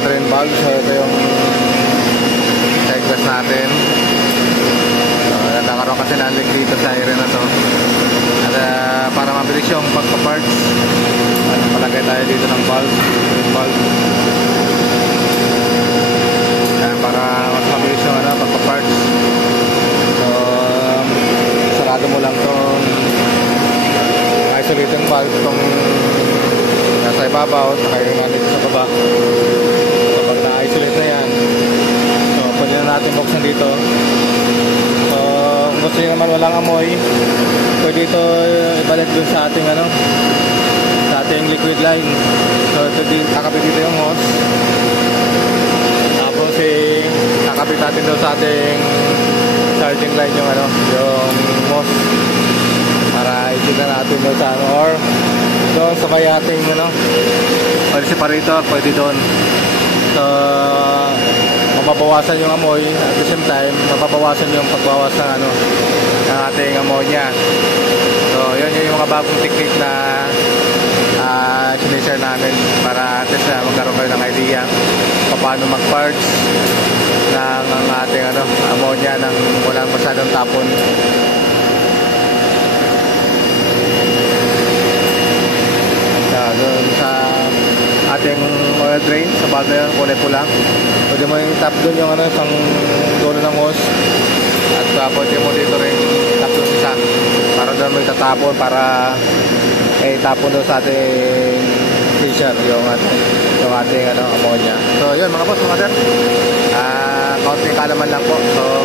drain valve. So ito yung exhaust natin. So nagkakaroon kasi ng leak dito sa area na to. At para mabilis yung pagpa-parts, palagay tayo dito ng valve, para mas mabilis yung pagpa-parts. So sarado mo lang tong isolating valve, itong nasa ibabaw, saka yung nandito sa baba. So pag na-isolate na yan, so pwede na natin buksan dito. So kung gusto nyo naman walang amoy, pwede ito ibalik dun sa ating sa ating liquid line. So ito din, kakabit dito yung hose. Tapos kakabit natin doon sa ating charging line yung yung hose, para itignan natin doon sa or doon sa may ating oil separator, pwede doon. So mababawasan yung amoy, at the same time mababawasan yung pagbawas ng ng ating ammonia. So yun yung mga bagong technique na sinishare namin, para at least magkaroon kayo ng idea paano mag-parts ng ating ammonia nang walang masyadong tapon. Doon sa ating oil drain, sa valve na yun, kulay pula, pwede mo yung tap doon yung isang dulo ng hose, at pwede mo dito rin tap doon isa, para doon mo itatapon, para tapon doon sa ating fisher yung ating ammonia. So yun mga boss, mga sir, kaunting kalaman lang po. So